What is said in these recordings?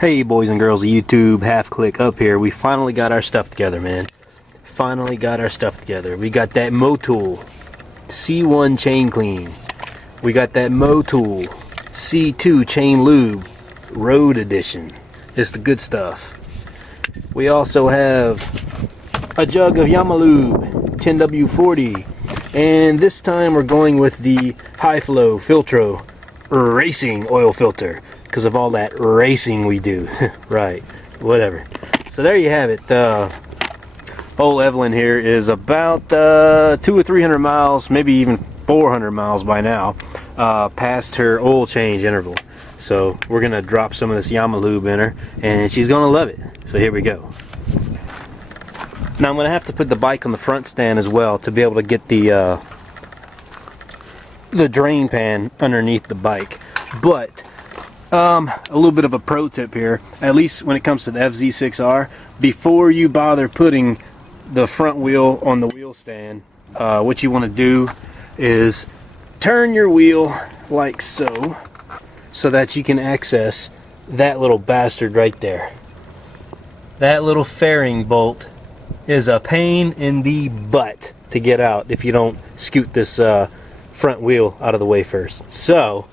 Hey boys and girls of YouTube, Half Click up here. We finally got our stuff together, man. Finally got our stuff together. We got that Motul C1 chain clean. We got that Motul C2 chain lube road edition. It's the good stuff. We also have a jug of Yamaha lube 10W40, and this time we're going with the high flow Filtro racing oil filter because of all that racing we do. Right, whatever. So there you have it. Old Evelyn here is about 200 or 300 miles, maybe even 400 miles by now, past her oil change interval. So we're gonna drop some of this Yamaha lube in her, and she's gonna love it. So here we go. Now I'm gonna have to put the bike on the front stand as well to be able to get the drain pan underneath the bike. But a little bit of a pro tip here, at least when it comes to the FZ6R, before you bother putting the front wheel on the wheel stand, what you want to do is turn your wheel like so that you can access that little bastard right there. That little fairing bolt is a pain in the butt to get out if you don't scoot this front wheel out of the way first. So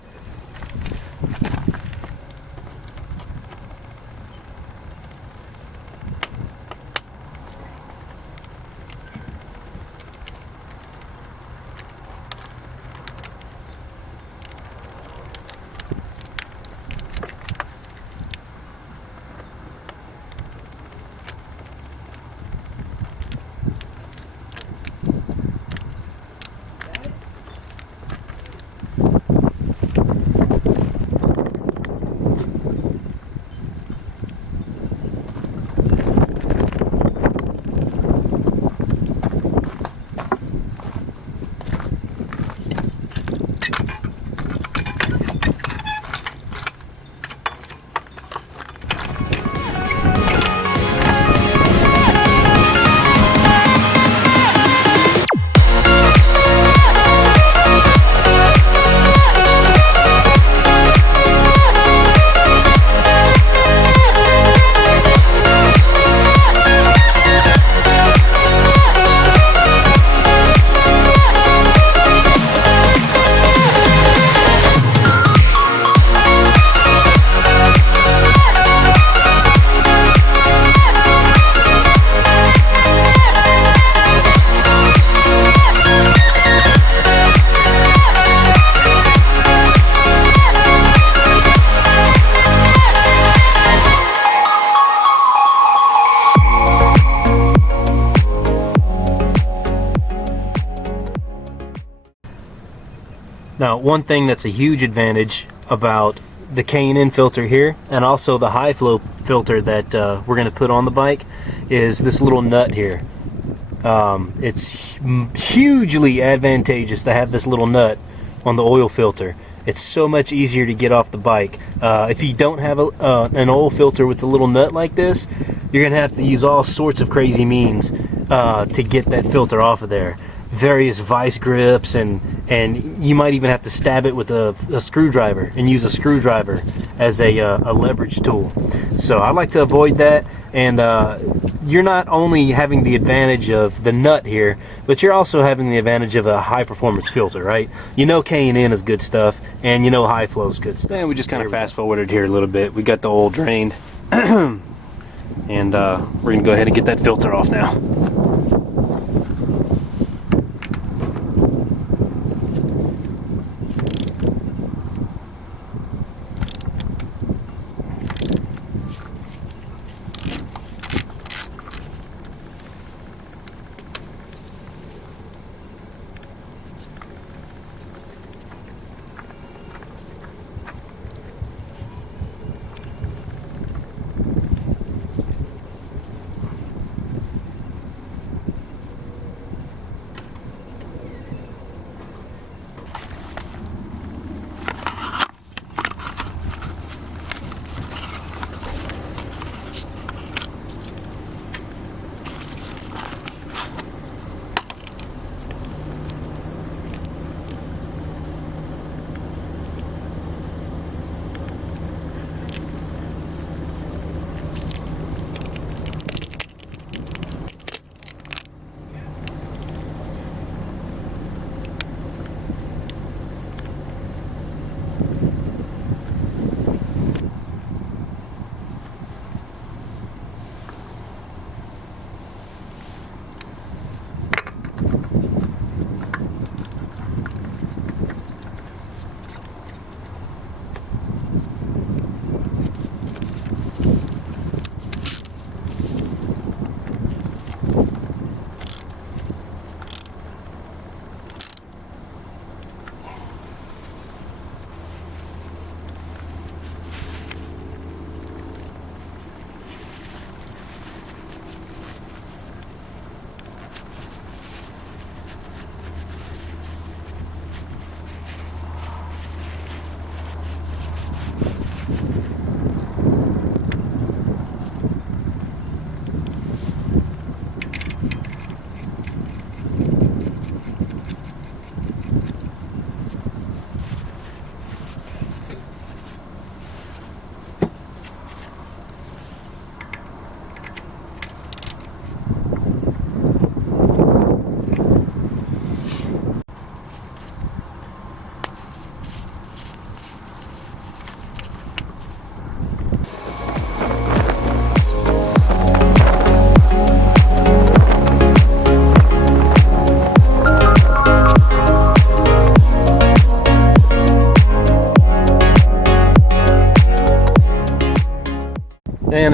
now, one thing that's a huge advantage about the K&N filter here, and also the high flow filter that we're going to put on the bike, is this little nut here. It's hugely advantageous to have this little nut on the oil filter. It's so much easier to get off the bike. If you don't have an oil filter with a little nut like this, you're going to have to use all sorts of crazy means to get that filter off of there. Various vice grips, and you might even have to stab it with a screwdriver and use a screwdriver as a leverage tool. So I like to avoid that, and you're not only having the advantage of the nut here, but you're also having the advantage of a high performance filter, right? You know K&N is good stuff, and you know high flow is good stuff. And we just kind of fast forwarded here a little bit. We got the oil drained, and we're gonna go ahead and get that filter off now.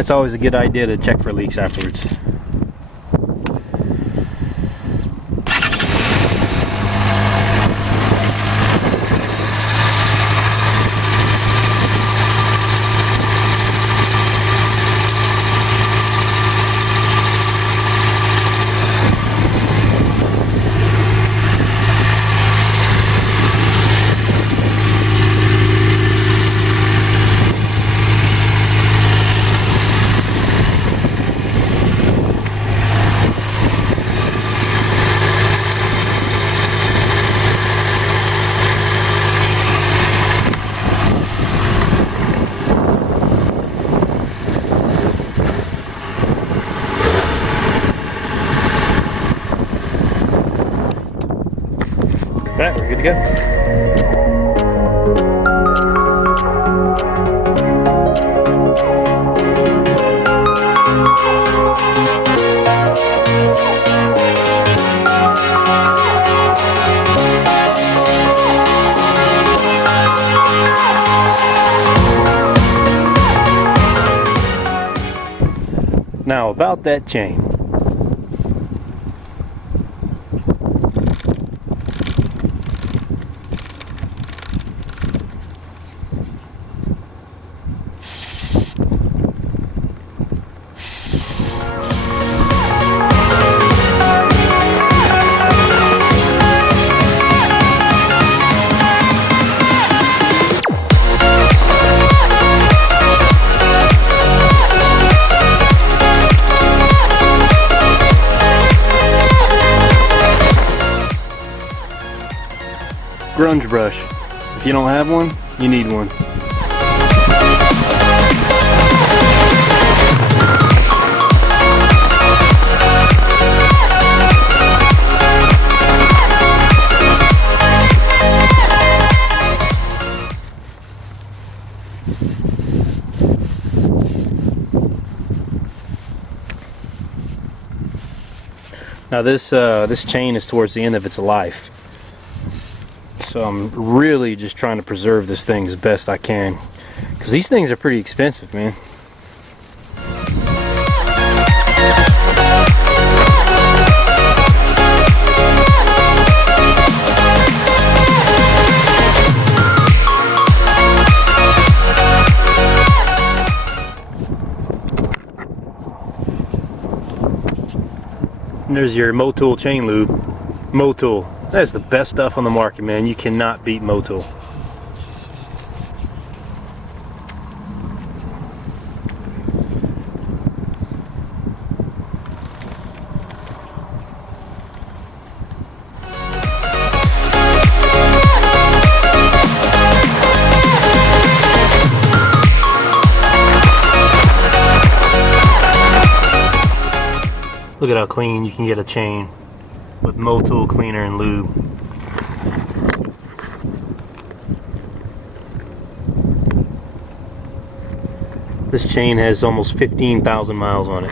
it's always a good idea to check for leaks afterwards. Alright, we're good to go. Now about that chain. Grunge brush. If you don't have one, you need one. Now this chain is towards the end of its life. So I'm really just trying to preserve this thing as best I can, because these things are pretty expensive, man. And there's your Motul chain lube. Motul. That's the best stuff on the market, man. You cannot beat Motul. Look at how clean you can get a chain with Motul cleaner and lube. This chain has almost 15,000 miles on it.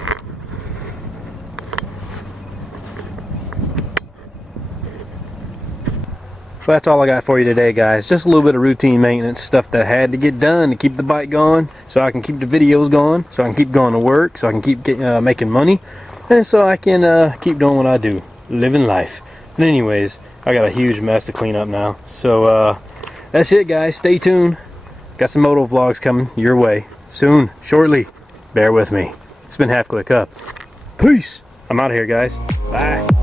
So that's all I got for you today, guys. Just a little bit of routine maintenance stuff that had to get done to keep the bike going, so I can keep the videos going, so I can keep going to work, so I can keep making money, and so I can keep doing what I do. Living life. But anyways, I got a huge mess to clean up now. So that's it, guys. Stay tuned. Got some moto vlogs coming your way soon, shortly. Bear with me. It's been Half Click Up. Peace. I'm out of here, guys. Bye.